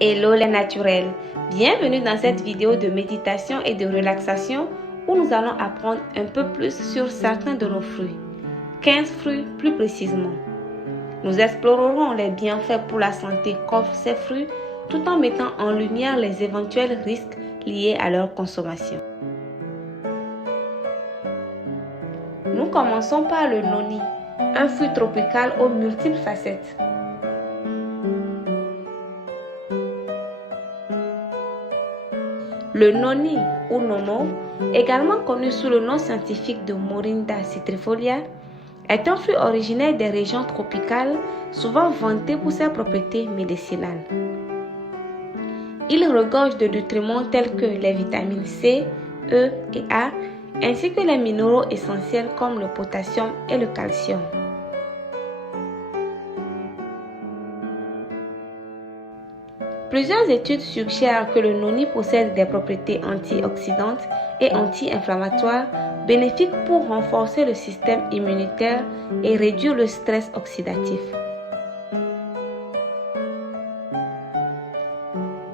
Hello les naturels, bienvenue dans cette vidéo de méditation et de relaxation où nous allons apprendre un peu plus sur certains de nos fruits, 15 fruits plus précisément. Nous explorerons les bienfaits pour la santé qu'offrent ces fruits tout en mettant en lumière les éventuels risques liés à leur consommation. Nous commençons par le noni, un fruit tropical aux multiples facettes. Le noni ou nono, également connu sous le nom scientifique de Morinda citrifolia, est un fruit originaire des régions tropicales, souvent vanté pour ses propriétés médicinales. Il regorge de nutriments tels que les vitamines C, E et A, ainsi que les minéraux essentiels comme le potassium et le calcium. Plusieurs études suggèrent que le noni possède des propriétés antioxydantes et anti-inflammatoires bénéfiques pour renforcer le système immunitaire et réduire le stress oxydatif.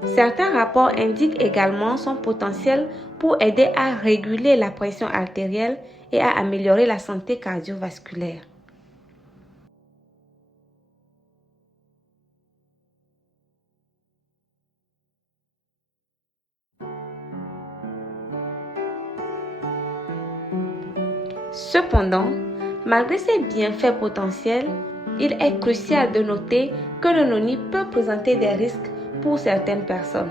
Certains rapports indiquent également son potentiel pour aider à réguler la pression artérielle et à améliorer la santé cardiovasculaire. Cependant, malgré ses bienfaits potentiels, il est crucial de noter que le noni peut présenter des risques pour certaines personnes.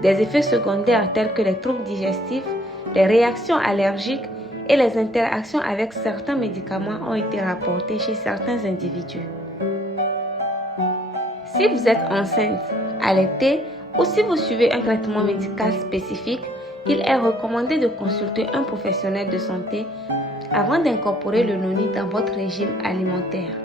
Des effets secondaires tels que les troubles digestifs, les réactions allergiques et les interactions avec certains médicaments ont été rapportés chez certains individus. Si vous êtes enceinte, allaitée ou si vous suivez un traitement médical spécifique, il est recommandé de consulter un professionnel de santé avant d'incorporer le noni dans votre régime alimentaire.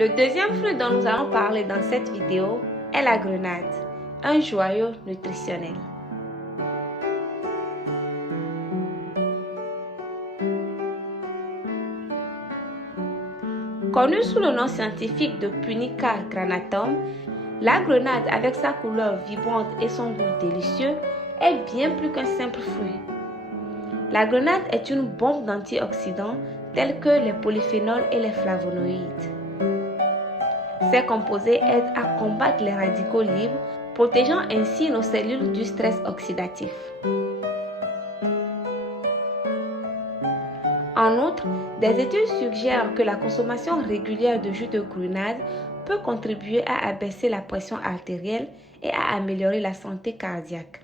Le deuxième fruit dont nous allons parler dans cette vidéo est la grenade, un joyau nutritionnel. Connue sous le nom scientifique de Punica granatum, la grenade avec sa couleur vibrante et son goût délicieux est bien plus qu'un simple fruit. La grenade est une bombe d'antioxydants tels que les polyphénols et les flavonoïdes. Ces composés aident à combattre les radicaux libres, protégeant ainsi nos cellules du stress oxydatif. En outre, des études suggèrent que la consommation régulière de jus de grenade peut contribuer à abaisser la pression artérielle et à améliorer la santé cardiaque.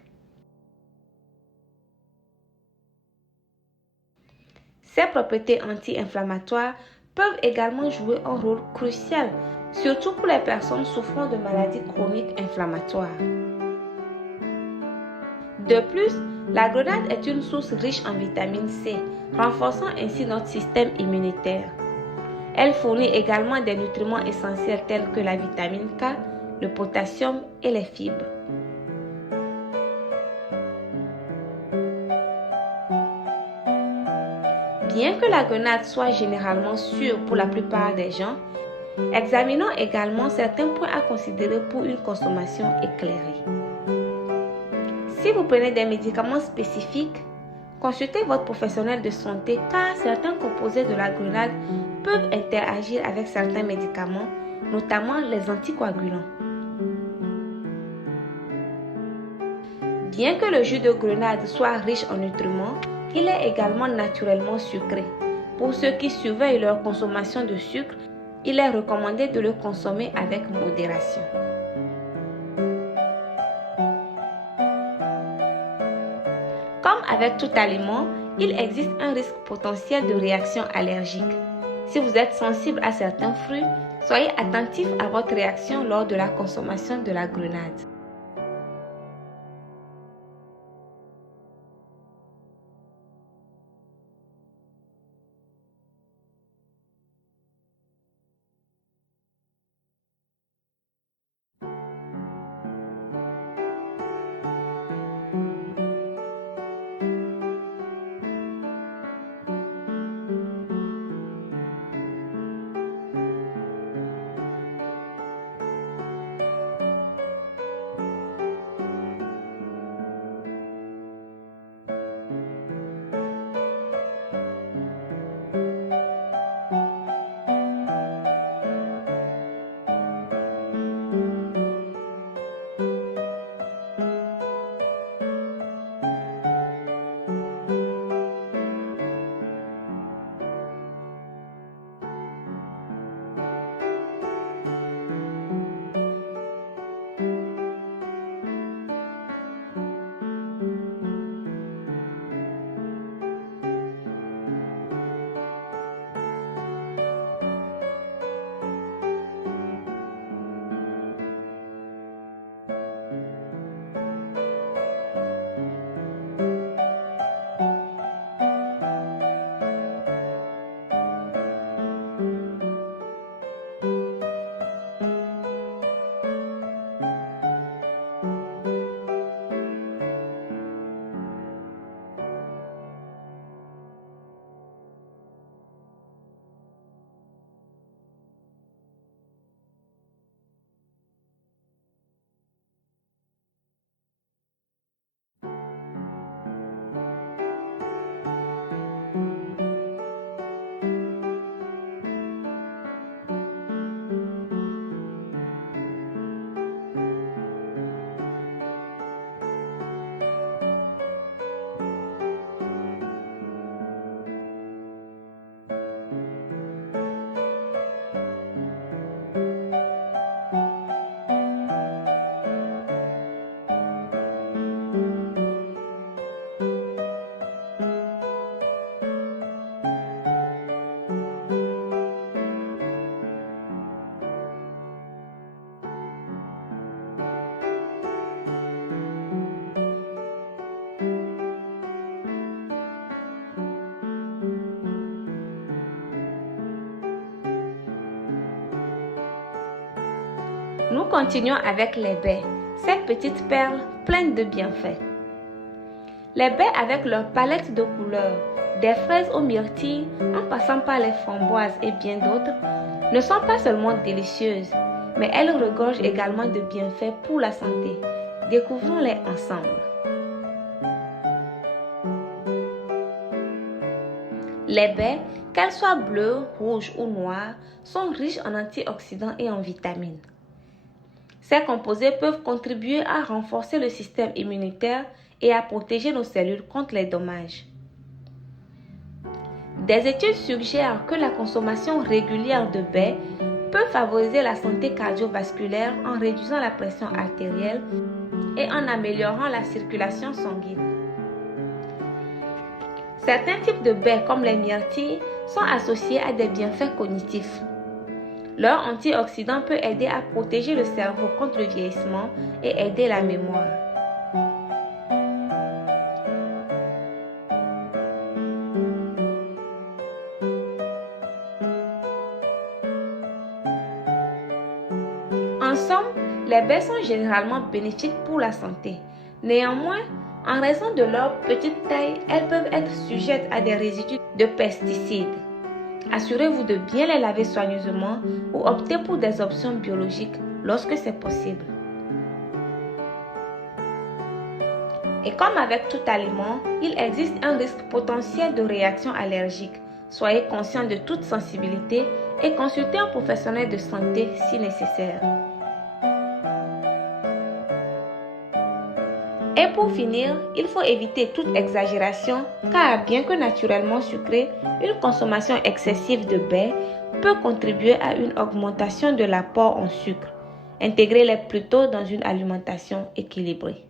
Ces propriétés anti-inflammatoires peuvent également jouer un rôle crucial, surtout pour les personnes souffrant de maladies chroniques inflammatoires. De plus, la grenade est une source riche en vitamine C, renforçant ainsi notre système immunitaire. Elle fournit également des nutriments essentiels tels que la vitamine K, le potassium et les fibres. Bien que la grenade soit généralement sûre pour la plupart des gens, examinons également certains points à considérer pour une consommation éclairée. Si vous prenez des médicaments spécifiques, consultez votre professionnel de santé car certains composés de la grenade peuvent interagir avec certains médicaments, notamment les anticoagulants. Bien que le jus de grenade soit riche en nutriments, il est également naturellement sucré. Pour ceux qui surveillent leur consommation de sucre, il est recommandé de le consommer avec modération. Comme avec tout aliment, il existe un risque potentiel de réaction allergique. Si vous êtes sensible à certains fruits, soyez attentif à votre réaction lors de la consommation de la grenade. Nous continuons avec les baies, ces petites perles pleines de bienfaits. Les baies avec leur palette de couleurs, des fraises aux myrtilles en passant par les framboises et bien d'autres, ne sont pas seulement délicieuses, mais elles regorgent également de bienfaits pour la santé. Découvrons-les ensemble. Les baies, qu'elles soient bleues, rouges ou noires, sont riches en antioxydants et en vitamines. Ces composés peuvent contribuer à renforcer le système immunitaire et à protéger nos cellules contre les dommages. Des études suggèrent que la consommation régulière de baies peut favoriser la santé cardiovasculaire en réduisant la pression artérielle et en améliorant la circulation sanguine. Certains types de baies, comme les myrtilles, sont associés à des bienfaits cognitifs. Leur antioxydant peut aider à protéger le cerveau contre le vieillissement et aider la mémoire. En somme, les baies sont généralement bénéfiques pour la santé. Néanmoins, en raison de leur petite taille, elles peuvent être sujettes à des résidus de pesticides. Assurez-vous de bien les laver soigneusement ou optez pour des options biologiques lorsque c'est possible. Et comme avec tout aliment, il existe un risque potentiel de réaction allergique. Soyez conscient de toute sensibilité et consultez un professionnel de santé si nécessaire. Et pour finir, il faut éviter toute exagération car bien que naturellement sucrée, une consommation excessive de baies peut contribuer à une augmentation de l'apport en sucre. Intégrez-les plutôt dans une alimentation équilibrée.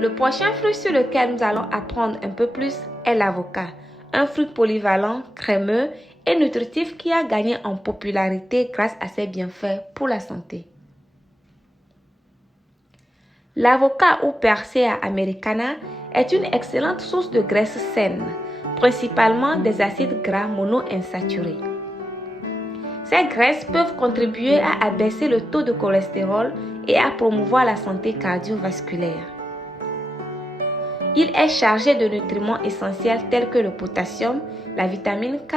Le prochain fruit sur lequel nous allons apprendre un peu plus est l'avocat, un fruit polyvalent, crémeux et nutritif qui a gagné en popularité grâce à ses bienfaits pour la santé. L'avocat ou Persea americana est une excellente source de graisses saines, principalement des acides gras monoinsaturés. Ces graisses peuvent contribuer à abaisser le taux de cholestérol et à promouvoir la santé cardiovasculaire. Il est chargé de nutriments essentiels tels que le potassium, la vitamine K,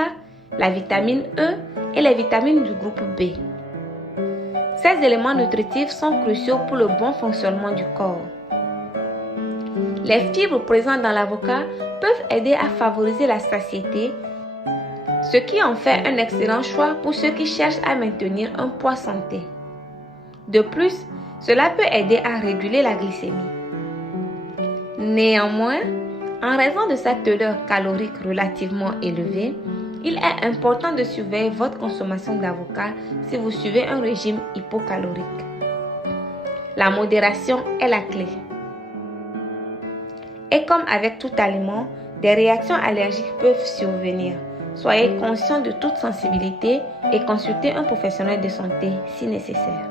la vitamine E et les vitamines du groupe B. Ces éléments nutritifs sont cruciaux pour le bon fonctionnement du corps. Les fibres présentes dans l'avocat peuvent aider à favoriser la satiété, ce qui en fait un excellent choix pour ceux qui cherchent à maintenir un poids santé. De plus, cela peut aider à réguler la glycémie. Néanmoins, en raison de sa teneur calorique relativement élevée, il est important de surveiller votre consommation d'avocat si vous suivez un régime hypocalorique. La modération est la clé. Et comme avec tout aliment, des réactions allergiques peuvent survenir. Soyez conscient de toute sensibilité et consultez un professionnel de santé si nécessaire.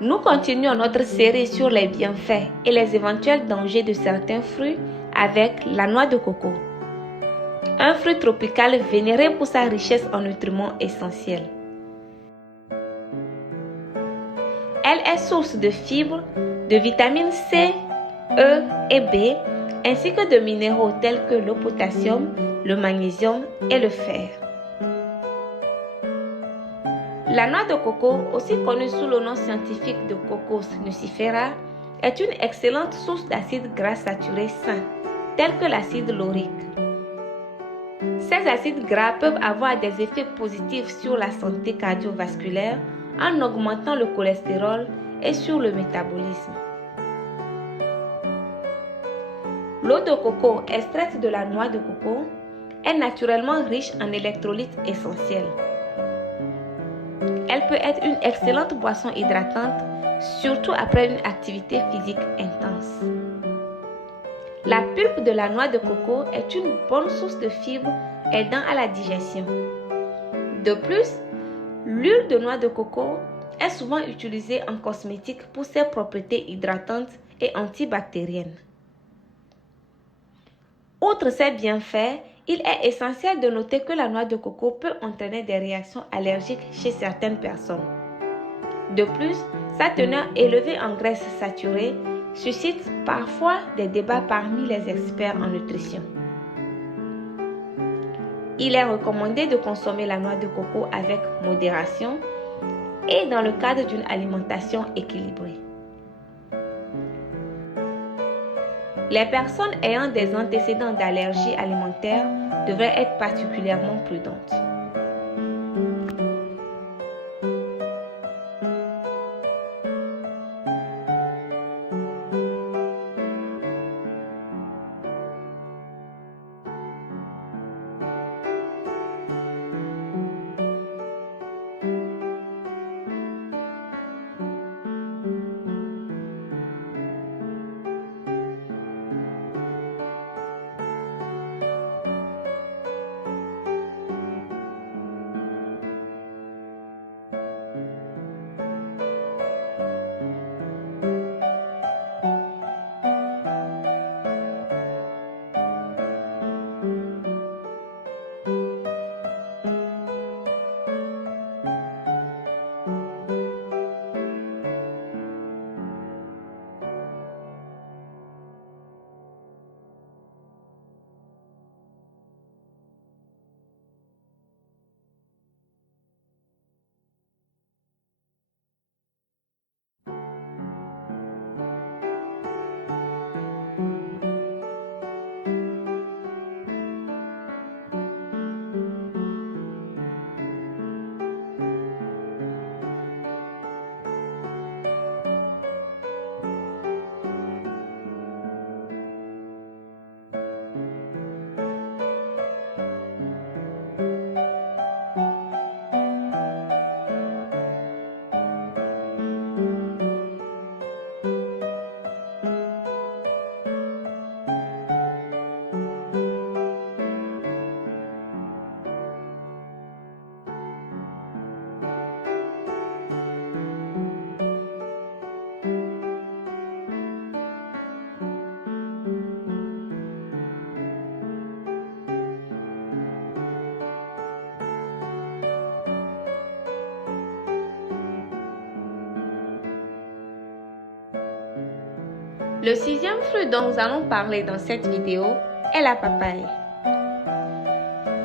Nous continuons notre série sur les bienfaits et les éventuels dangers de certains fruits avec la noix de coco. Un fruit tropical vénéré pour sa richesse en nutriments essentiels. Elle est source de fibres, de vitamines C, E et B, ainsi que de minéraux tels que le potassium, le magnésium et le fer. La noix de coco, aussi connue sous le nom scientifique de Cocos nucifera, est une excellente source d'acides gras saturés sains, tels que l'acide laurique. Ces acides gras peuvent avoir des effets positifs sur la santé cardiovasculaire en augmentant le cholestérol et sur le métabolisme. L'eau de coco extraite de la noix de coco est naturellement riche en électrolytes essentiels. Elle peut être une excellente boisson hydratante, surtout après une activité physique intense. La pulpe de la noix de coco est une bonne source de fibres aidant à la digestion. De plus, l'huile de noix de coco est souvent utilisée en cosmétique pour ses propriétés hydratantes et antibactériennes. Outre ces bienfaits, il est essentiel de noter que la noix de coco peut entraîner des réactions allergiques chez certaines personnes. De plus, sa teneur élevée en graisses saturées suscite parfois des débats parmi les experts en nutrition. Il est recommandé de consommer la noix de coco avec modération et dans le cadre d'une alimentation équilibrée. Les personnes ayant des antécédents d'allergie alimentaire devraient être particulièrement prudentes. Le sixième fruit dont nous allons parler dans cette vidéo est la papaye.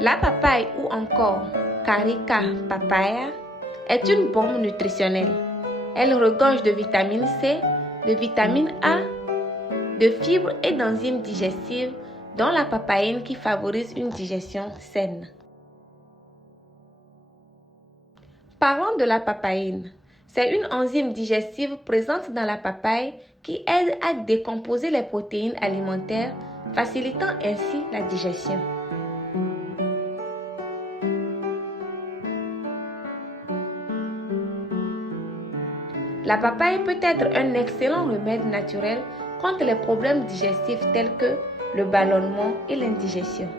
La papaye ou encore Carica papaya est une bombe nutritionnelle. Elle regorge de vitamine C, de vitamine A, de fibres et d'enzymes digestives dont la papaïne qui favorise une digestion saine. Parlons de la papaïne. C'est une enzyme digestive présente dans la papaye qui aide à décomposer les protéines alimentaires, facilitant ainsi la digestion. La papaye peut être un excellent remède naturel contre les problèmes digestifs tels que le ballonnement et l'indigestion.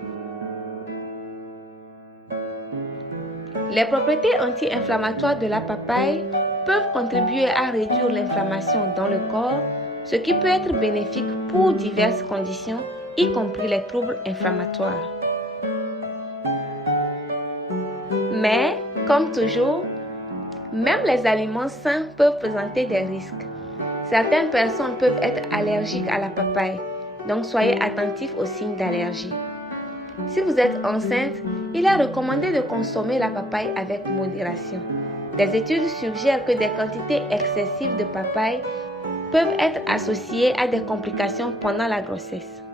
Les propriétés anti-inflammatoires de la papaye peuvent contribuer à réduire l'inflammation dans le corps, ce qui peut être bénéfique pour diverses conditions, y compris les troubles inflammatoires. Mais, comme toujours, même les aliments sains peuvent présenter des risques. Certaines personnes peuvent être allergiques à la papaye, donc soyez attentifs aux signes d'allergie. Si vous êtes enceinte, il est recommandé de consommer la papaye avec modération. Des études suggèrent que des quantités excessives de papaye peuvent être associées à des complications pendant la grossesse.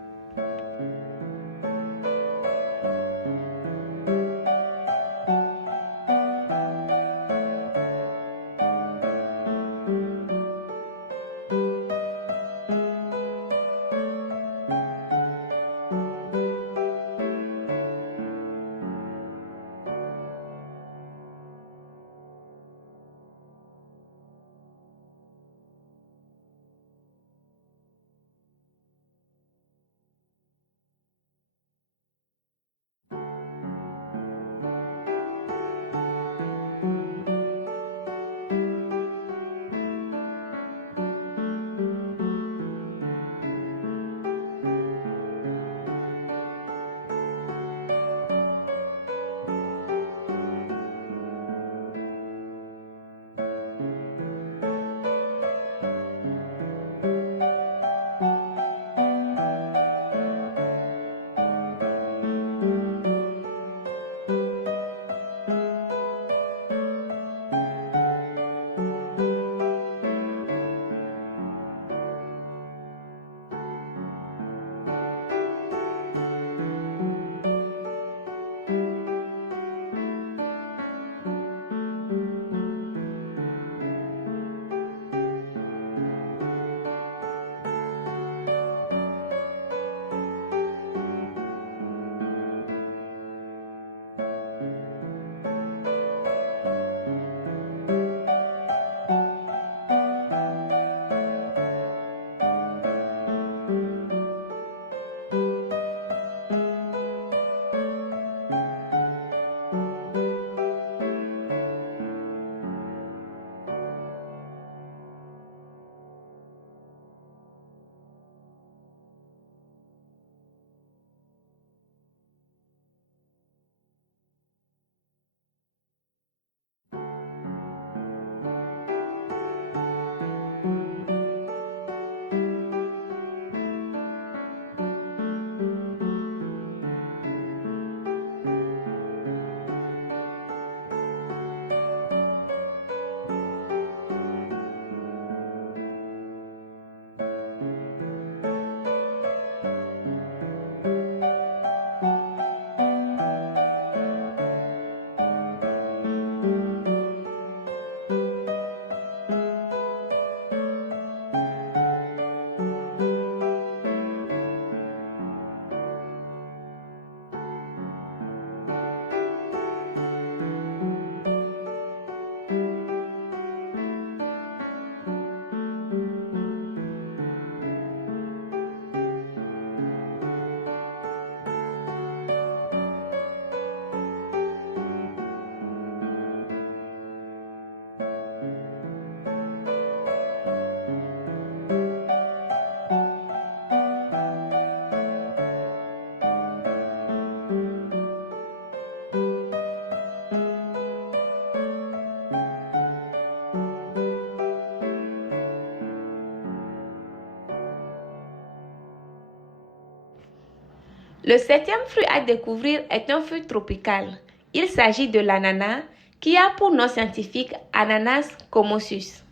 Le septième fruit à découvrir est un fruit tropical. Il s'agit de l'ananas, qui a pour nom scientifique Ananas comossus.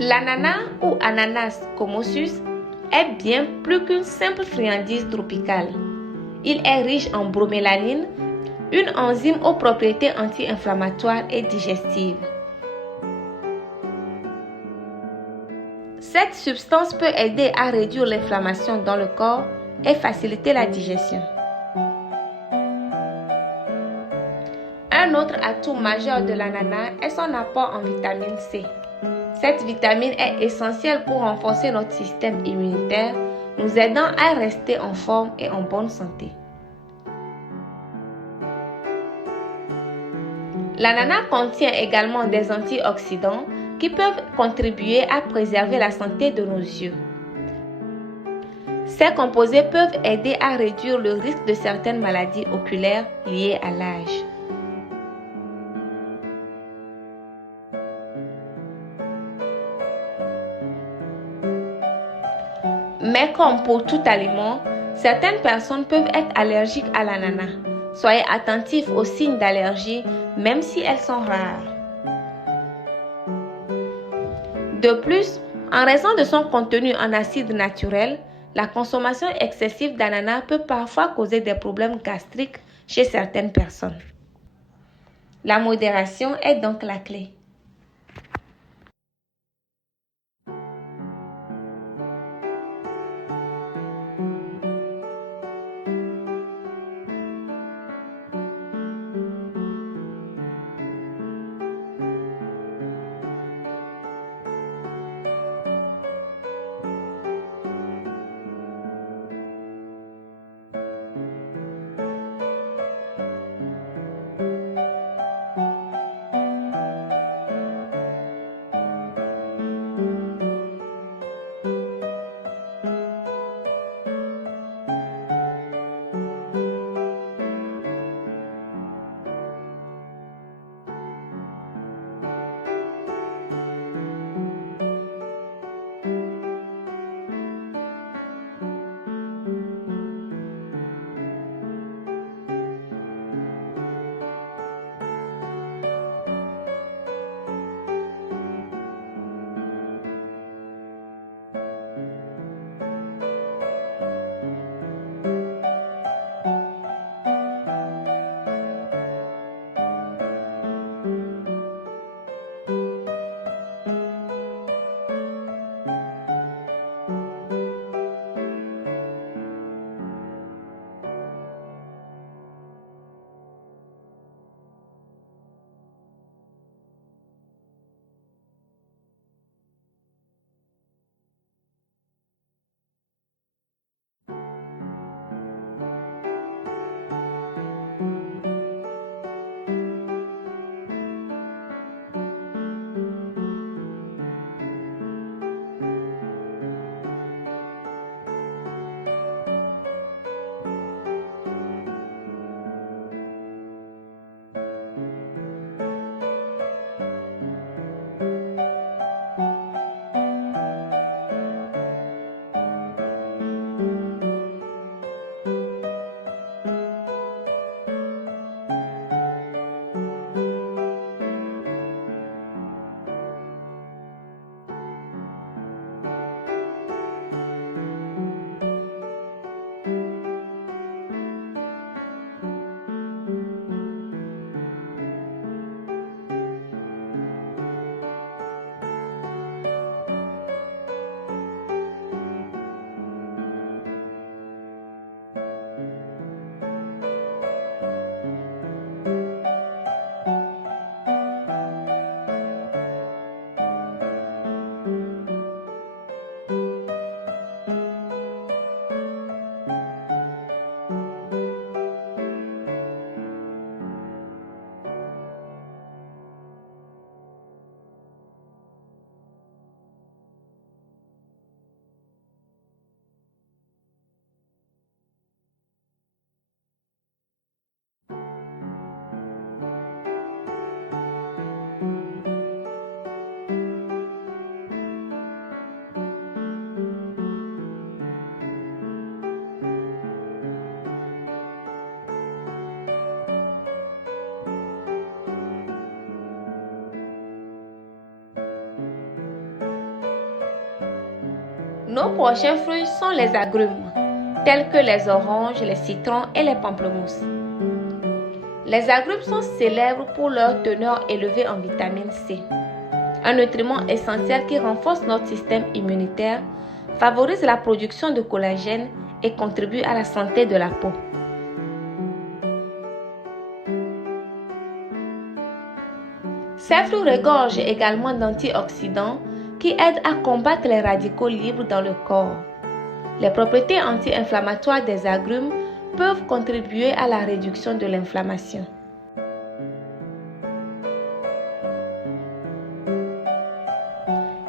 L'ananas ou Ananas comossus est bien plus qu'une simple friandise tropicale. Il est riche en bromélanine, une enzyme aux propriétés anti-inflammatoires et digestives. Cette substance peut aider à réduire l'inflammation dans le corps et faciliter la digestion. Un autre atout majeur de l'ananas est son apport en vitamine C. Cette vitamine est essentielle pour renforcer notre système immunitaire, nous aidant à rester en forme et en bonne santé. L'ananas contient également des antioxydants qui peuvent contribuer à préserver la santé de nos yeux. Ces composés peuvent aider à réduire le risque de certaines maladies oculaires liées à l'âge. Mais comme pour tout aliment, certaines personnes peuvent être allergiques à l'ananas. Soyez attentifs aux signes d'allergie, même si elles sont rares. De plus, en raison de son contenu en acide naturel, la consommation excessive d'ananas peut parfois causer des problèmes gastriques chez certaines personnes. La modération est donc la clé. Nos prochains fruits sont les agrumes, tels que les oranges, les citrons et les pamplemousses. Les agrumes sont célèbres pour leur teneur élevée en vitamine C, un nutriment essentiel qui renforce notre système immunitaire, favorise la production de collagène et contribue à la santé de la peau. Ces fruits regorgent également d'antioxydants qui aident à combattre les radicaux libres dans le corps. Les propriétés anti-inflammatoires des agrumes peuvent contribuer à la réduction de l'inflammation.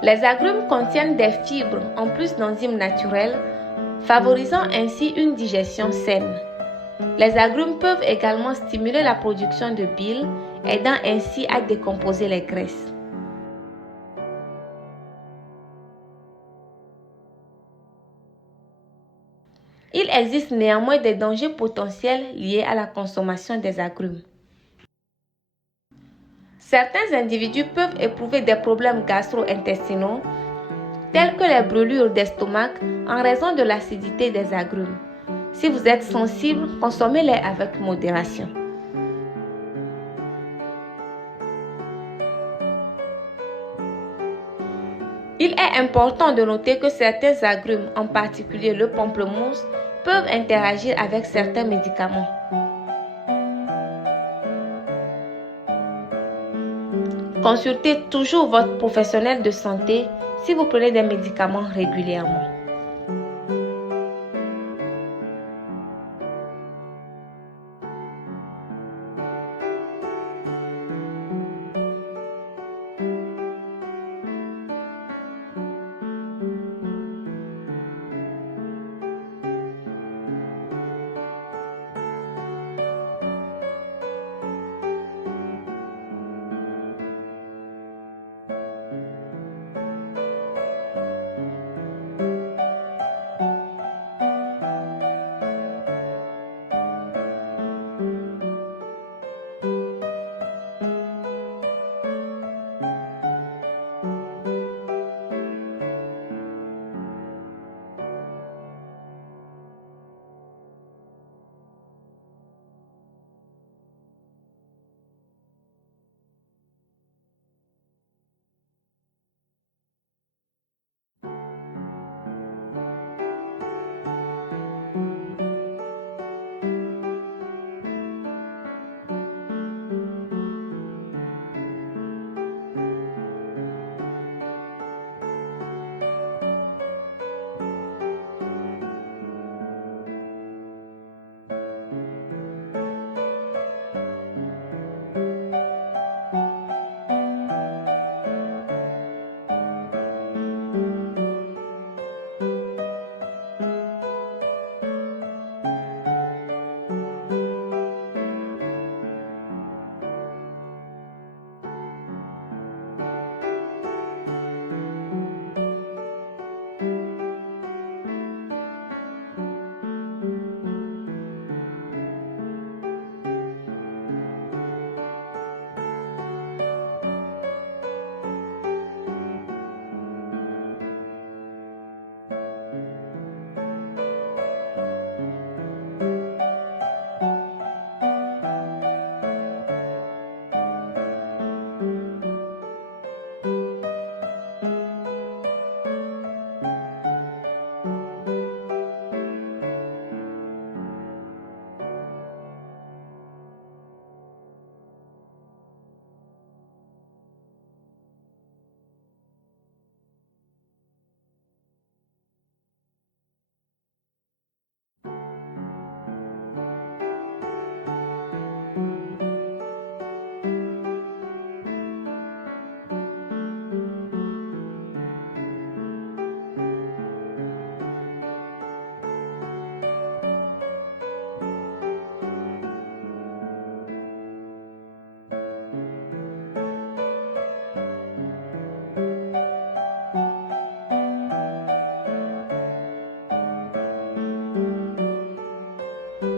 Les agrumes contiennent des fibres en plus d'enzymes naturelles, favorisant ainsi une digestion saine. Les agrumes peuvent également stimuler la production de bile, aidant ainsi à décomposer les graisses. Il existe néanmoins des dangers potentiels liés à la consommation des agrumes. Certains individus peuvent éprouver des problèmes gastro-intestinaux, tels que les brûlures d'estomac en raison de l'acidité des agrumes. Si vous êtes sensible, consommez-les avec modération. Il est important de noter que certains agrumes, en particulier le pamplemousse, peuvent interagir avec certains médicaments. Consultez toujours votre professionnel de santé si vous prenez des médicaments régulièrement.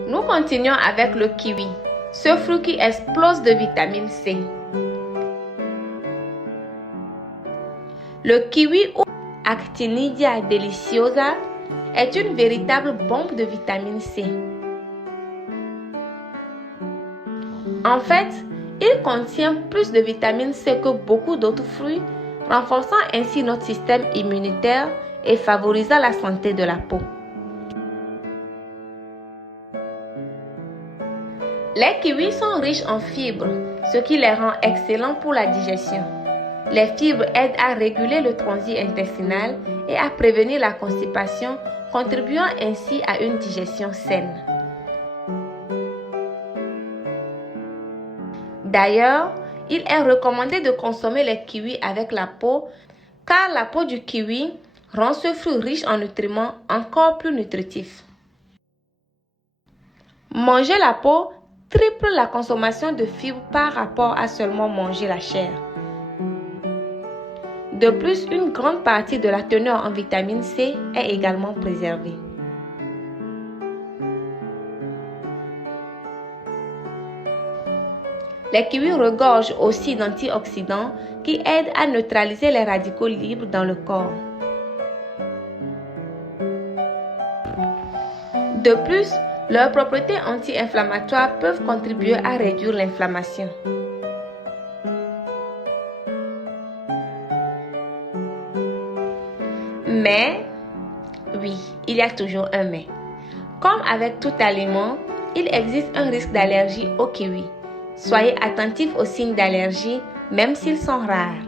Nous continuons avec le kiwi, ce fruit qui explose de vitamine C. Le kiwi ou Actinidia deliciosa est une véritable bombe de vitamine C. En fait, il contient plus de vitamine C que beaucoup d'autres fruits, renforçant ainsi notre système immunitaire et favorisant la santé de la peau. Les kiwis sont riches en fibres, ce qui les rend excellents pour la digestion. Les fibres aident à réguler le transit intestinal et à prévenir la constipation, contribuant ainsi à une digestion saine. D'ailleurs, il est recommandé de consommer les kiwis avec la peau, car la peau du kiwi rend ce fruit riche en nutriments encore plus nutritif. Manger la peau triple la consommation de fibres par rapport à seulement manger la chair. De plus, une grande partie de la teneur en vitamine C est également préservée. Les kiwis regorgent aussi d'antioxydants qui aident à neutraliser les radicaux libres dans le corps. De plus, leurs propriétés anti-inflammatoires peuvent contribuer à réduire l'inflammation. Mais, oui, il y a toujours un mais. Comme avec tout aliment, il existe un risque d'allergie au kiwi. Soyez attentifs aux signes d'allergie, même s'ils sont rares.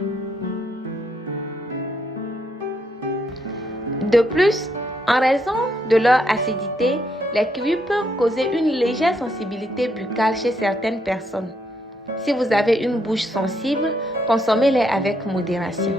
De plus, en raison de leur acidité, les kiwis peuvent causer une légère sensibilité buccale chez certaines personnes. Si vous avez une bouche sensible, consommez-les avec modération.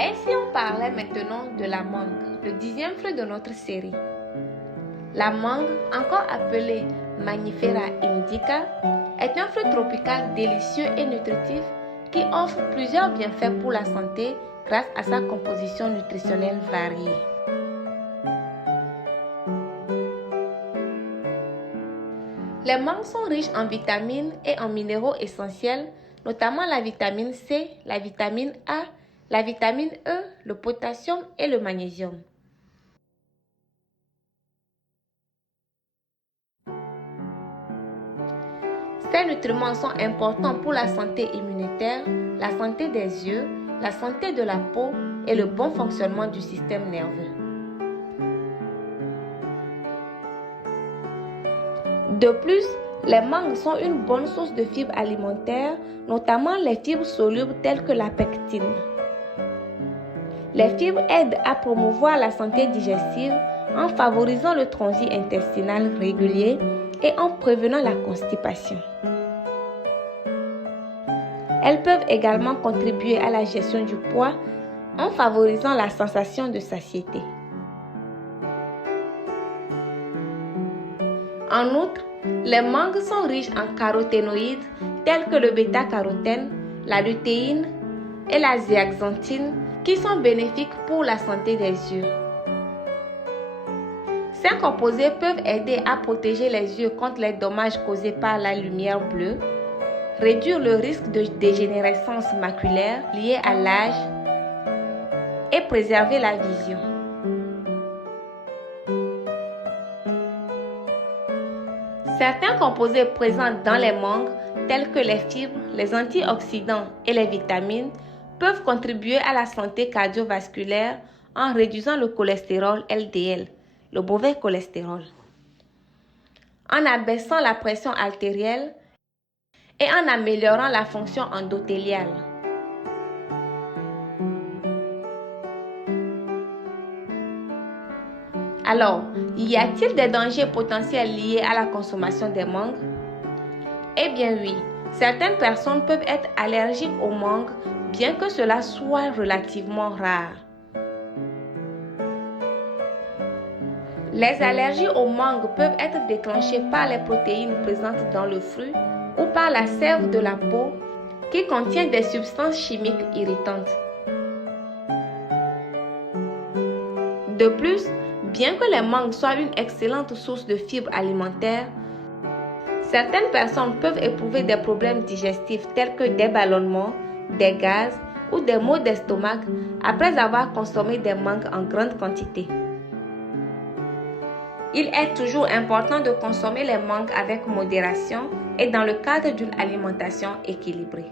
Et si on parlait maintenant de la mangue, le 10e fruit de notre série. La mangue, encore appelée Mangifera indica, est un fruit tropical délicieux et nutritif qui offre plusieurs bienfaits pour la santé grâce à sa composition nutritionnelle variée. Les mangues sont riches en vitamines et en minéraux essentiels, notamment la vitamine C, la vitamine A, la vitamine E, le potassium et le magnésium. Ces nutriments sont importants pour la santé immunitaire, la santé des yeux la santé de la peau et le bon fonctionnement du système nerveux. De plus, les mangues sont une bonne source de fibres alimentaires, notamment les fibres solubles telles que la pectine. Les fibres aident à promouvoir la santé digestive en favorisant le transit intestinal régulier et en prévenant la constipation. Elles peuvent également contribuer à la gestion du poids en favorisant la sensation de satiété. En outre, les mangues sont riches en caroténoïdes tels que le bêta-carotène, la lutéine et la zéaxanthine qui sont bénéfiques pour la santé des yeux. Ces composés peuvent aider à protéger les yeux contre les dommages causés par la lumière bleue, réduire le risque de dégénérescence maculaire liée à l'âge et préserver la vision. Certains composés présents dans les mangues, tels que les fibres, les antioxydants et les vitamines, peuvent contribuer à la santé cardiovasculaire en réduisant le cholestérol LDL, le mauvais cholestérol, en abaissant la pression artérielle et en améliorant la fonction endothéliale. Alors, y a-t-il des dangers potentiels liés à la consommation des mangues? Eh bien oui, certaines personnes peuvent être allergiques aux mangues, bien que cela soit relativement rare. Les allergies aux mangues peuvent être déclenchées par les protéines présentes dans le fruit ou par la sève de la peau qui contient des substances chimiques irritantes. De plus, bien que les mangues soient une excellente source de fibres alimentaires, certaines personnes peuvent éprouver des problèmes digestifs tels que des ballonnements, des gaz ou des maux d'estomac après avoir consommé des mangues en grande quantité. Il est toujours important de consommer les mangues avec modération et dans le cadre d'une alimentation équilibrée.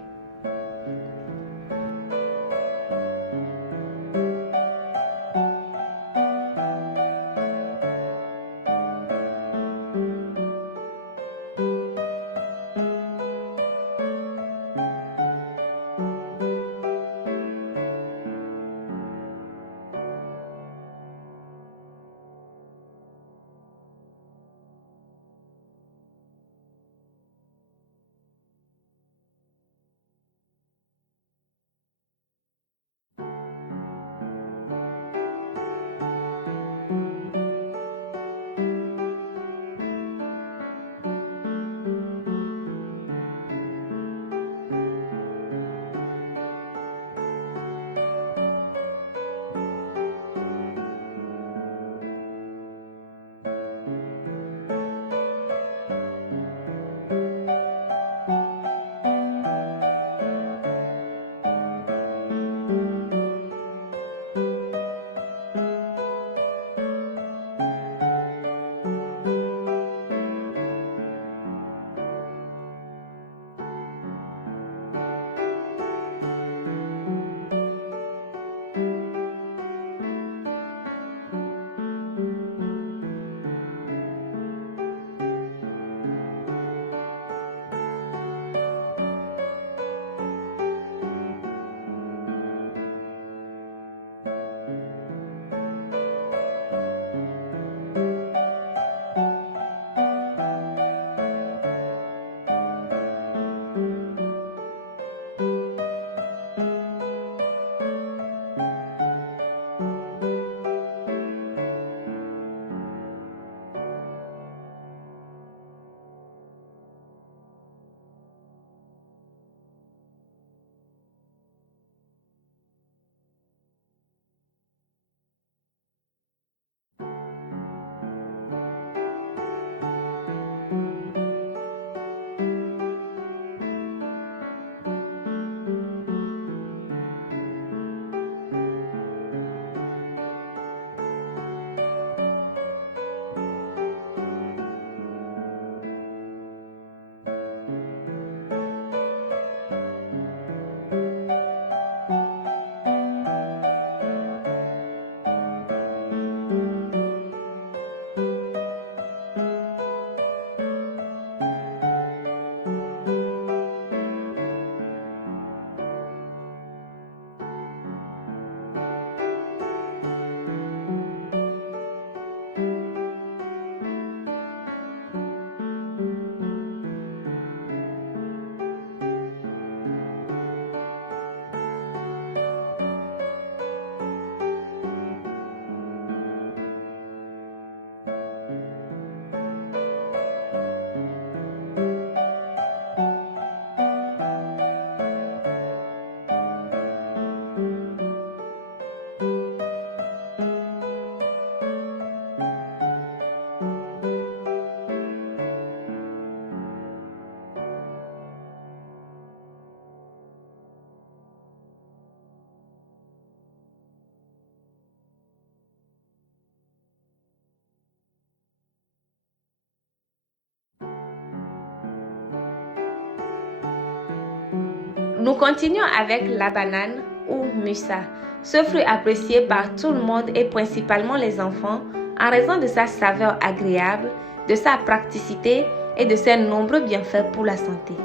Nous continuons avec la banane ou musa. Ce fruit apprécié par tout le monde et principalement les enfants en raison de sa saveur agréable, de sa praticité et de ses nombreux bienfaits pour la santé.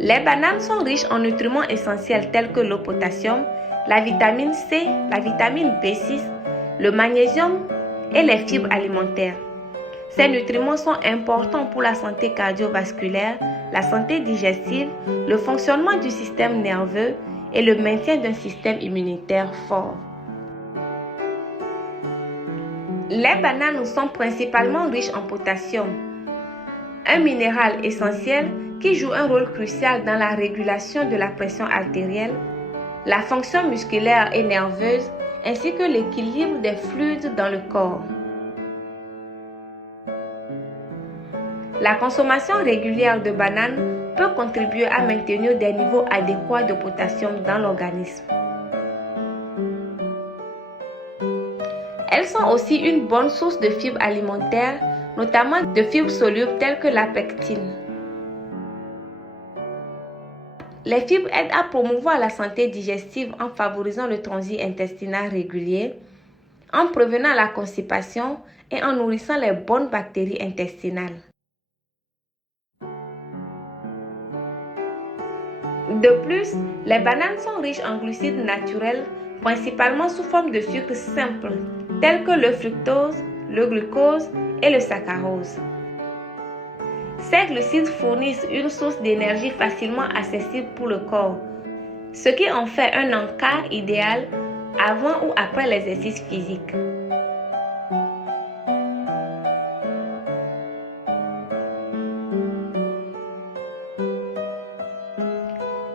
Les bananes sont riches en nutriments essentiels tels que le potassium, la vitamine C, la vitamine B6, le magnésium et les fibres alimentaires. Ces nutriments sont importants pour la santé cardiovasculaire, la santé digestive, le fonctionnement du système nerveux et le maintien d'un système immunitaire fort. Les bananes sont principalement riches en potassium, un minéral essentiel qui joue un rôle crucial dans la régulation de la pression artérielle, la fonction musculaire et nerveuse, ainsi que l'équilibre des fluides dans le corps. La consommation régulière de bananes peut contribuer à maintenir des niveaux adéquats de potassium dans l'organisme. Elles sont aussi une bonne source de fibres alimentaires, notamment de fibres solubles telles que la pectine. Les fibres aident à promouvoir la santé digestive en favorisant le transit intestinal régulier, en prévenant la constipation et en nourrissant les bonnes bactéries intestinales. De plus, les bananes sont riches en glucides naturels, principalement sous forme de sucre simple, tels que le fructose, le glucose et le saccharose. Ces glucides fournissent une source d'énergie facilement accessible pour le corps, ce qui en fait un encas idéal avant ou après l'exercice physique.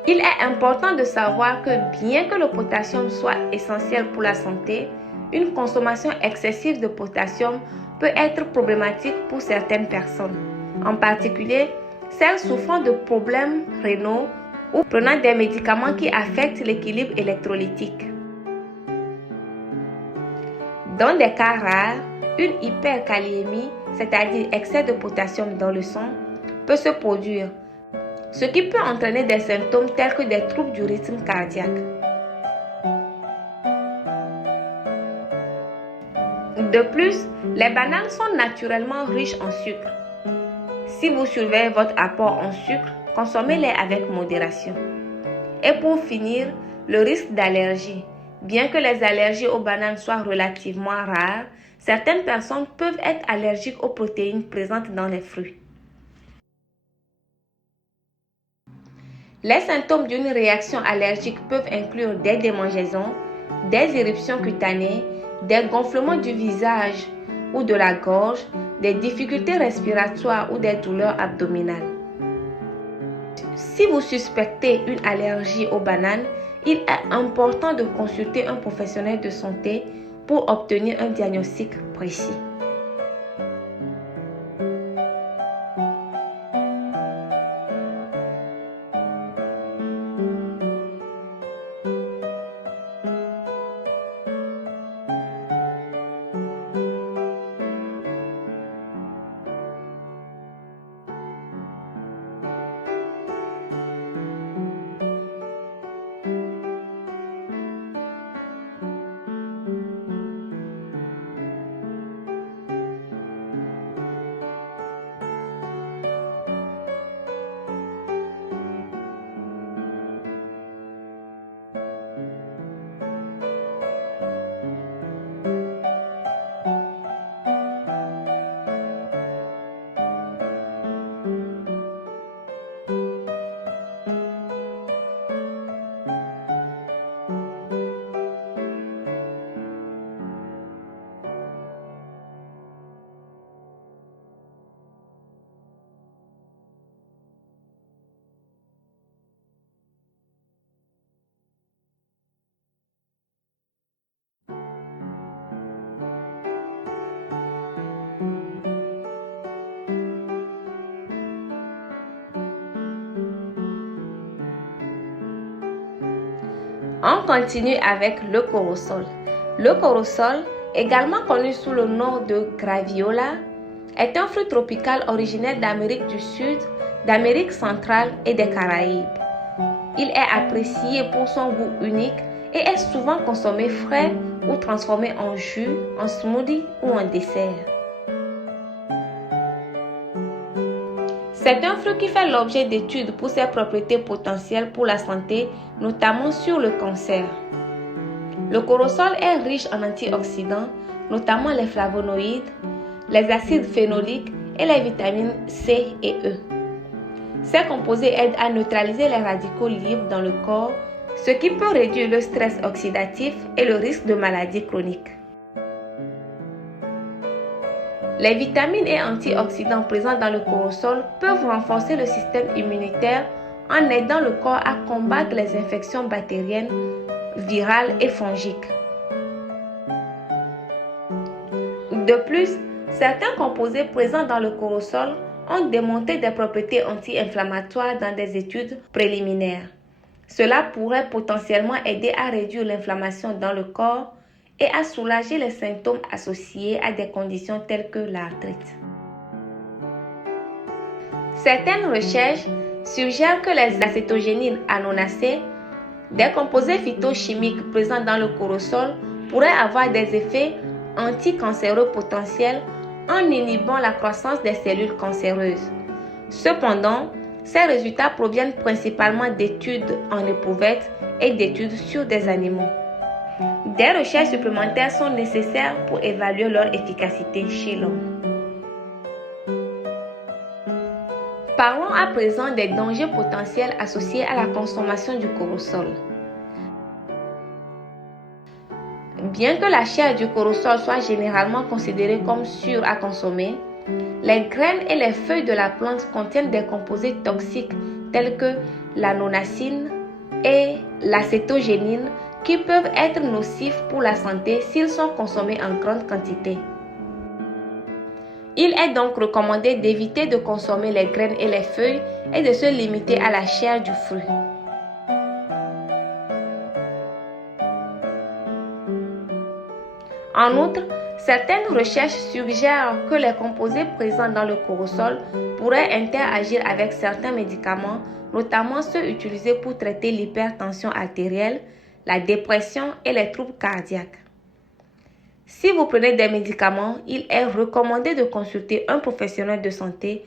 Il est important de savoir que bien que le potassium soit essentiel pour la santé, une consommation excessive de potassium peut être problématique pour certaines personnes, en particulier celles souffrant de problèmes rénaux ou prenant des médicaments qui affectent l'équilibre électrolytique. Dans des cas rares, une hyperkaliémie, c'est-à-dire excès de potassium dans le sang, peut se produire, ce qui peut entraîner des symptômes tels que des troubles du rythme cardiaque. De plus, les bananes sont naturellement riches en sucre. Si vous surveillez votre apport en sucre, consommez-les avec modération. Et pour finir, le risque d'allergie. Bien que les allergies aux bananes soient relativement rares, certaines personnes peuvent être allergiques aux protéines présentes dans les fruits. Les symptômes d'une réaction allergique peuvent inclure des démangeaisons, des éruptions cutanées, des gonflements du visage ou de la gorge, des difficultés respiratoires ou des douleurs abdominales. Si vous suspectez une allergie aux bananes, il est important de consulter un professionnel de santé pour obtenir un diagnostic précis. On continue avec le corossol. Le corossol, également connu sous le nom de graviola, est un fruit tropical originaire d'Amérique du Sud d'Amérique centrale et des Caraïbes. Il est apprécié pour son goût unique et est souvent consommé frais ou transformé en jus, en smoothie ou en dessert. C'est un fruit qui fait l'objet d'études pour ses propriétés potentielles pour la santé, notamment sur le cancer. Le corosol est riche en antioxydants, notamment les flavonoïdes, les acides phénoliques et les vitamines C et E. Ces composés aident à neutraliser les radicaux libres dans le corps, ce qui peut réduire le stress oxydatif et le risque de maladies chroniques. Les vitamines et antioxydants présents dans le corosol peuvent renforcer le système immunitaire en aidant le corps à combattre les infections bactériennes, virales et fongiques. De plus, certains composés présents dans le corosol ont démontré des propriétés anti-inflammatoires dans des études préliminaires. Cela pourrait potentiellement aider à réduire l'inflammation dans le corps et à soulager les symptômes associés à des conditions telles que l'arthrite. Certaines recherches suggèrent que les acétogénines annonacées, des composés phytochimiques présents dans le corosol, pourraient avoir des effets anticancéreux potentiels en inhibant la croissance des cellules cancéreuses. Cependant, ces résultats proviennent principalement d'études en éprouvettes et d'études sur des animaux. Des recherches supplémentaires sont nécessaires pour évaluer leur efficacité chez l'homme. Parlons à présent des dangers potentiels associés à la consommation du corosol. Bien que la chair du corosol soit généralement considérée comme sûre à consommer, les graines et les feuilles de la plante contiennent des composés toxiques tels que la nonacine et l'acétogénine qui peuvent être nocifs pour la santé s'ils sont consommés en grande quantité. Il est donc recommandé d'éviter de consommer les graines et les feuilles et de se limiter à la chair du fruit. En outre, certaines recherches suggèrent que les composés présents dans le corosol pourraient interagir avec certains médicaments, notamment ceux utilisés pour traiter l'hypertension artérielle, la dépression et les troubles cardiaques. Si vous prenez des médicaments, il est recommandé de consulter un professionnel de santé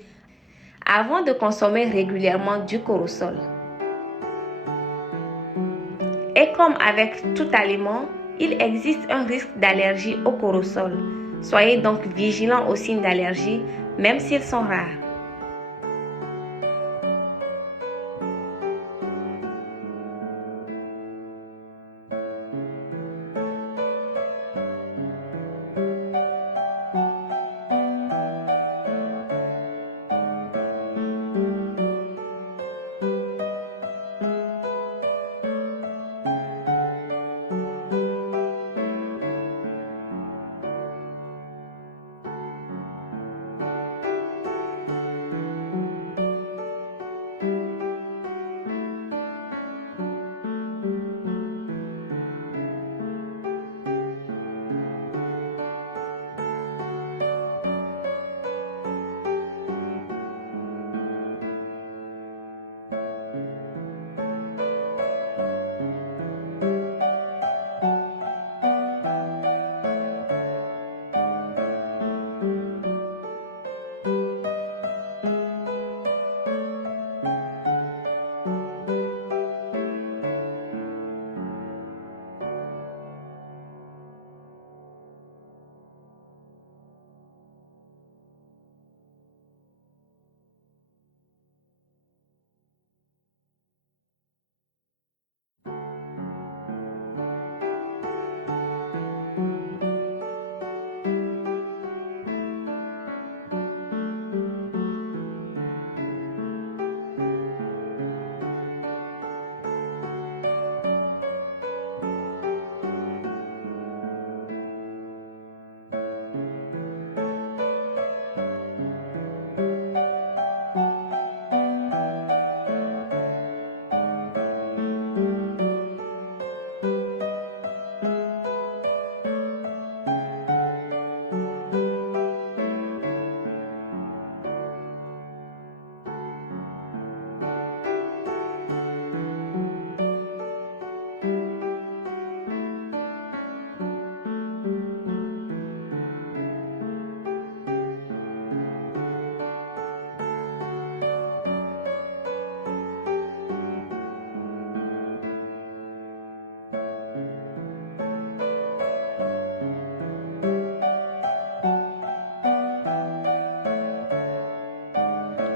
avant de consommer régulièrement du corosol. Et comme avec tout aliment, il existe un risque d'allergie au corosol. Soyez donc vigilants aux signes d'allergie, même s'ils sont rares.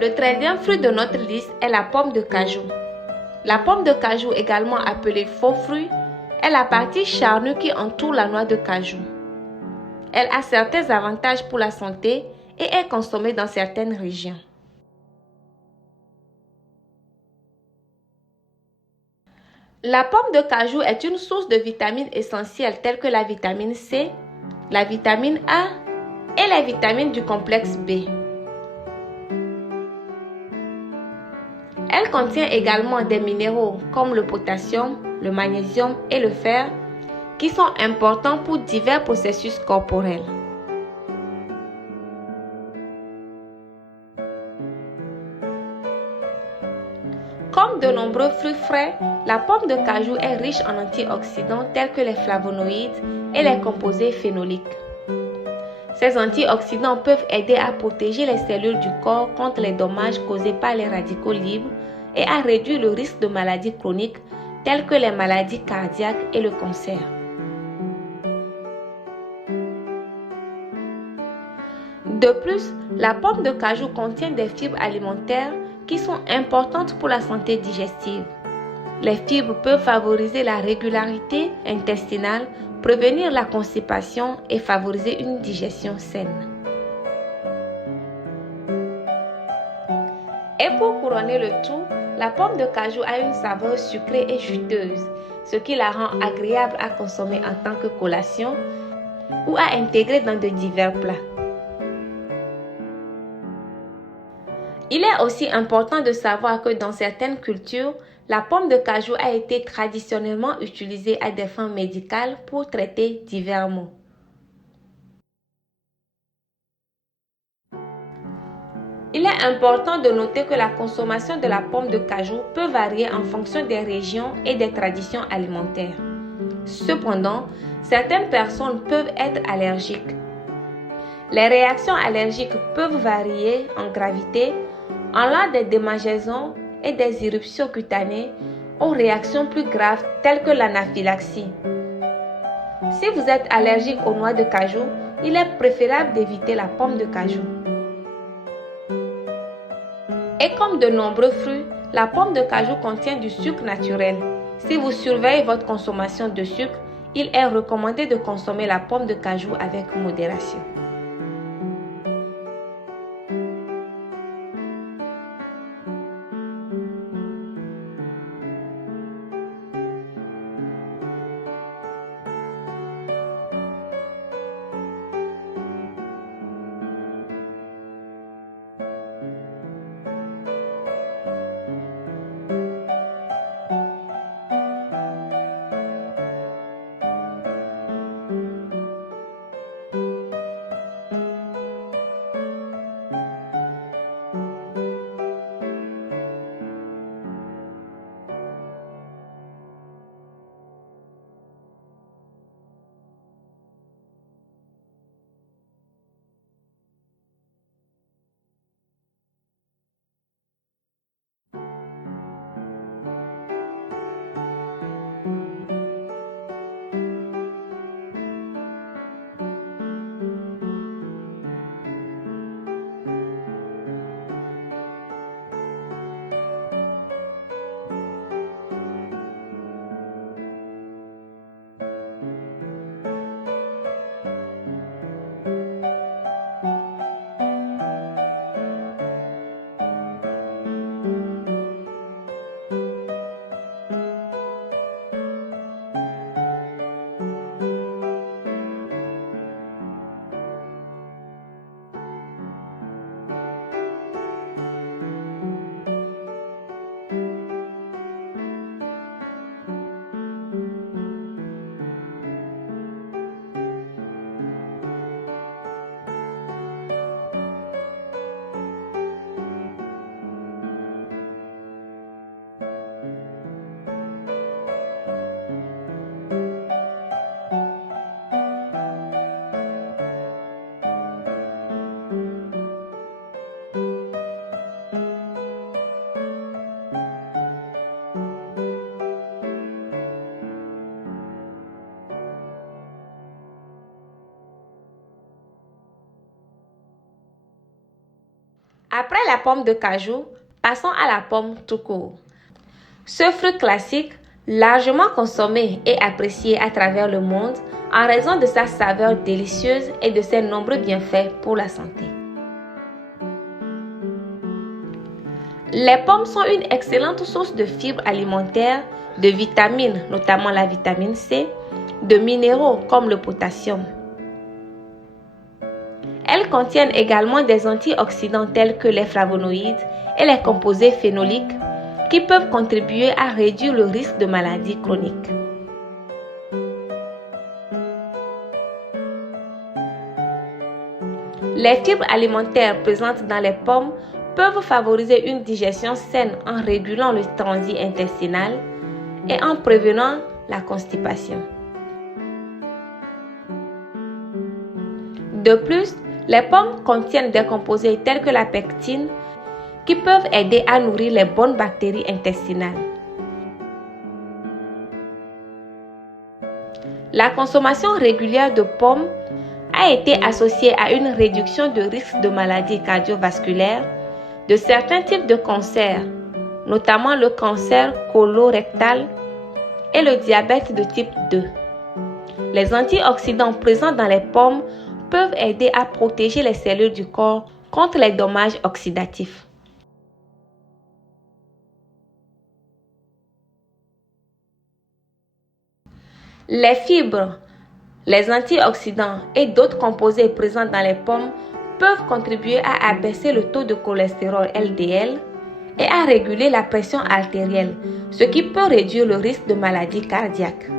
Le 13e fruit de notre liste est la pomme de cajou. La pomme de cajou, également appelée faux fruit, est la partie charnue qui entoure la noix de cajou. Elle a certains avantages pour la santé et est consommée dans certaines régions. La pomme de cajou est une source de vitamines essentielles telles que la vitamine C, la vitamine A et les vitamines du complexe B. Elle contient également des minéraux comme le potassium, le magnésium et le fer qui sont importants pour divers processus corporels. Comme de nombreux fruits frais, la pomme de cajou est riche en antioxydants tels que les flavonoïdes et les composés phénoliques. Ces antioxydants peuvent aider à protéger les cellules du corps contre les dommages causés par les radicaux libres et à réduire le risque de maladies chroniques telles que les maladies cardiaques et le cancer. De plus, la pomme de cajou contient des fibres alimentaires qui sont importantes pour la santé digestive. Les fibres peuvent favoriser la régularité intestinale, prévenir la constipation et favoriser une digestion saine. Et pour couronner le tout, la pomme de cajou a une saveur sucrée et juteuse, ce qui la rend agréable à consommer en tant que collation ou à intégrer dans de divers plats. Il est aussi important de savoir que dans certaines cultures, la pomme de cajou a été traditionnellement utilisée à des fins médicales pour traiter divers maux. Il est important de noter que la consommation de la pomme de cajou peut varier en fonction des régions et des traditions alimentaires. Cependant, certaines personnes peuvent être allergiques. Les réactions allergiques peuvent varier en gravité, allant des démangeaisons et des éruptions cutanées aux réactions plus graves telles que l'anaphylaxie. Si vous êtes allergique aux noix de cajou, il est préférable d'éviter la pomme de cajou. Et comme de nombreux fruits, la pomme de cajou contient du sucre naturel. Si vous surveillez votre consommation de sucre, il est recommandé de consommer la pomme de cajou avec modération. Après la pomme de cajou, passons à la pomme tout court. Ce fruit classique, largement consommé et apprécié à travers le monde en raison de sa saveur délicieuse et de ses nombreux bienfaits pour la santé. Les pommes sont une excellente source de fibres alimentaires, de vitamines, notamment la vitamine C, de minéraux comme le potassium. Elles contiennent également des antioxydants tels que les flavonoïdes et les composés phénoliques qui peuvent contribuer à réduire le risque de maladies chroniques. Les fibres alimentaires présentes dans les pommes peuvent favoriser une digestion saine en régulant le transit intestinal et en prévenant la constipation. De plus, les pommes contiennent des composés tels que la pectine qui peuvent aider à nourrir les bonnes bactéries intestinales. La consommation régulière de pommes a été associée à une réduction de risque de maladies cardiovasculaires, de certains types de cancers, notamment le cancer colorectal et le diabète de type 2. Les antioxydants présents dans les pommes peuvent aider à protéger les cellules du corps contre les dommages oxydatifs. Les fibres, les antioxydants et d'autres composés présents dans les pommes peuvent contribuer à abaisser le taux de cholestérol LDL et à réguler la pression artérielle, ce qui peut réduire le risque de maladies cardiaques.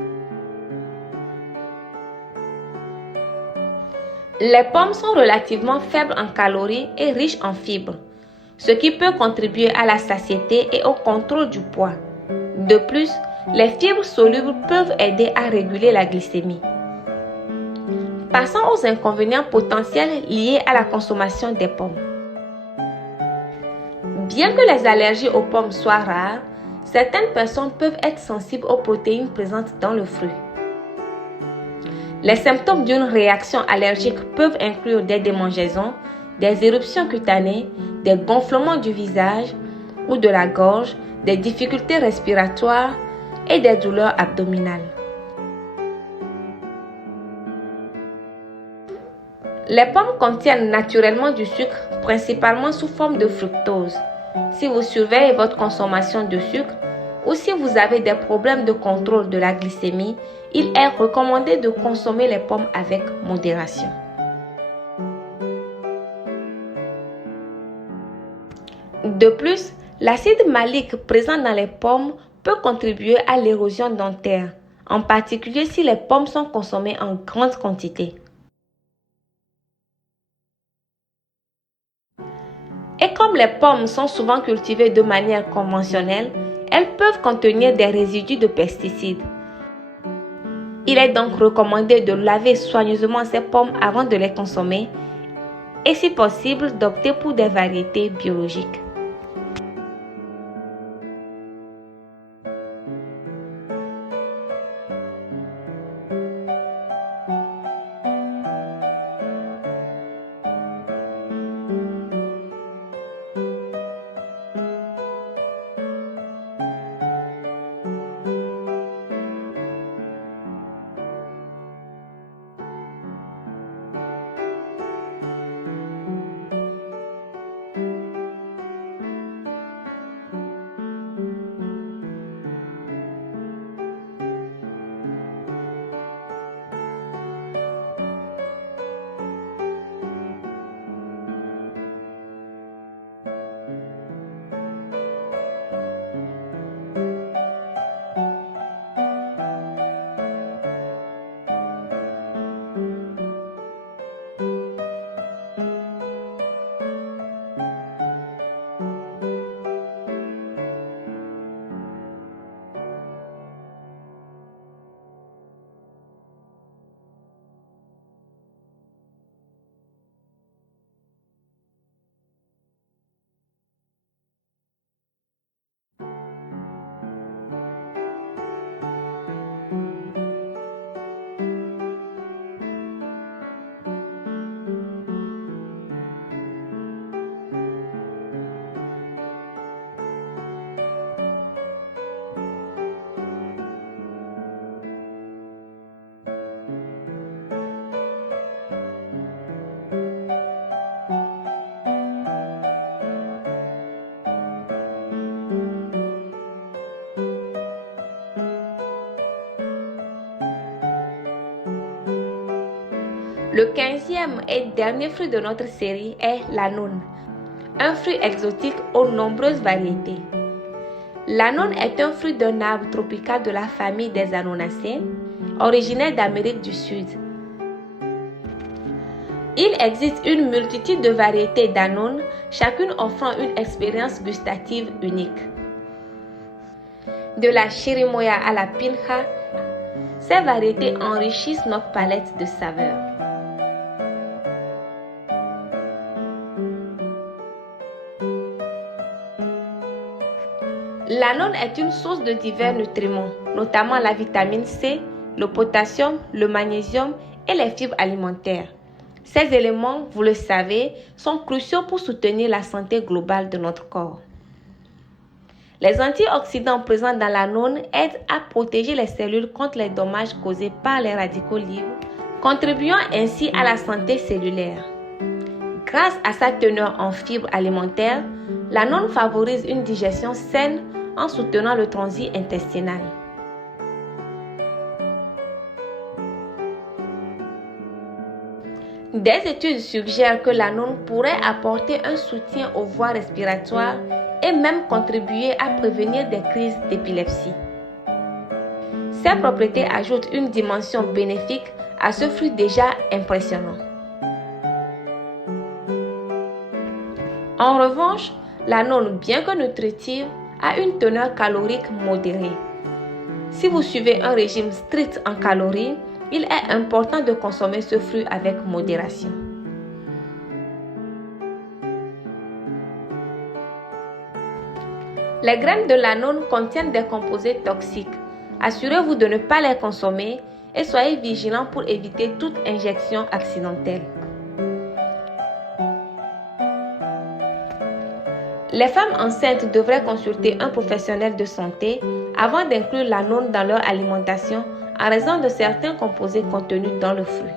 Les pommes sont relativement faibles en calories et riches en fibres, ce qui peut contribuer à la satiété et au contrôle du poids. De plus, les fibres solubles peuvent aider à réguler la glycémie. Passons aux inconvénients potentiels liés à la consommation des pommes. Bien que les allergies aux pommes soient rares, certaines personnes peuvent être sensibles aux protéines présentes dans le fruit. Les symptômes d'une réaction allergique peuvent inclure des démangeaisons, des éruptions cutanées, des gonflements du visage ou de la gorge, des difficultés respiratoires et des douleurs abdominales. Les pommes contiennent naturellement du sucre, principalement sous forme de fructose. Si vous surveillez votre consommation de sucre ou si vous avez des problèmes de contrôle de la glycémie, il est recommandé de consommer les pommes avec modération. De plus, l'acide malique présent dans les pommes peut contribuer à l'érosion dentaire, en particulier si les pommes sont consommées en grande quantité. Et comme les pommes sont souvent cultivées de manière conventionnelle, elles peuvent contenir des résidus de pesticides. Il est donc recommandé de laver soigneusement ces pommes avant de les consommer et si possible d'opter pour des variétés biologiques. Le 15e et dernier fruit de notre série est l'anoun, un fruit exotique aux nombreuses variétés. L'anoun est un fruit d'un arbre tropical de la famille des Anonacées, originaire d'Amérique du Sud. Il existe une multitude de variétés d'anoun, chacune offrant une expérience gustative unique. De la chirimoya à la pinja, ces variétés enrichissent notre palette de saveurs. L'anoun est une source de divers nutriments, notamment la vitamine C, le potassium, le magnésium et les fibres alimentaires. Ces éléments, vous le savez, sont cruciaux pour soutenir la santé globale de notre corps. Les antioxydants présents dans l'anoun aident à protéger les cellules contre les dommages causés par les radicaux libres, contribuant ainsi à la santé cellulaire. Grâce à sa teneur en fibres alimentaires, l'anoun favorise une digestion saine en soutenant le transit intestinal. Des études suggèrent que l'anoun pourrait apporter un soutien aux voies respiratoires et même contribuer à prévenir des crises d'épilepsie. Ces propriétés ajoutent une dimension bénéfique à ce fruit déjà impressionnant. En revanche, l'anoun, bien que nutritive, a une teneur calorique modérée. Si vous suivez un régime strict en calories, il est important de consommer ce fruit avec modération. Les graines de l'anoun contiennent des composés toxiques. Assurez-vous de ne pas les consommer et soyez vigilant pour éviter toute injection accidentelle. Les femmes enceintes devraient consulter un professionnel de santé avant d'inclure l'anoun dans leur alimentation en raison de certains composés contenus dans le fruit.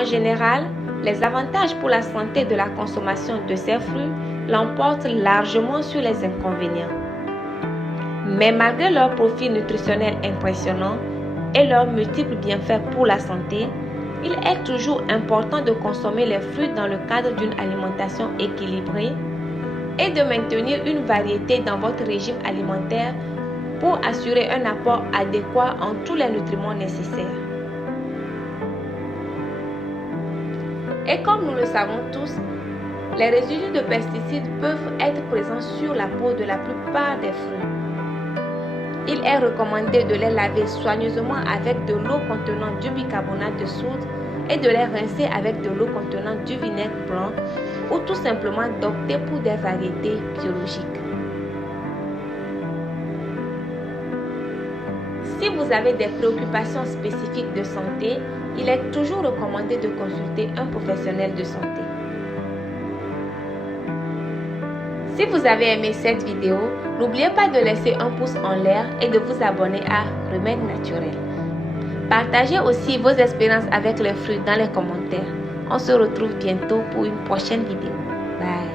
En général, les avantages pour la santé de la consommation de ces fruits l'emportent largement sur les inconvénients. Mais malgré leur profil nutritionnel impressionnant et leurs multiples bienfaits pour la santé, il est toujours important de consommer les fruits dans le cadre d'une alimentation équilibrée et de maintenir une variété dans votre régime alimentaire pour assurer un apport adéquat en tous les nutriments nécessaires. Et comme nous le savons tous, les résidus de pesticides peuvent être présents sur la peau de la plupart des fruits. Il est recommandé de les laver soigneusement avec de l'eau contenant du bicarbonate de soude et de les rincer avec de l'eau contenant du vinaigre blanc ou tout simplement d'opter pour des variétés biologiques. Si vous avez des préoccupations spécifiques de santé, il est toujours recommandé de consulter un professionnel de santé. Si vous avez aimé cette vidéo, n'oubliez pas de laisser un pouce en l'air et de vous abonner à Remède Naturel. Partagez aussi vos expériences avec les fruits dans les commentaires. On se retrouve bientôt pour une prochaine vidéo. Bye!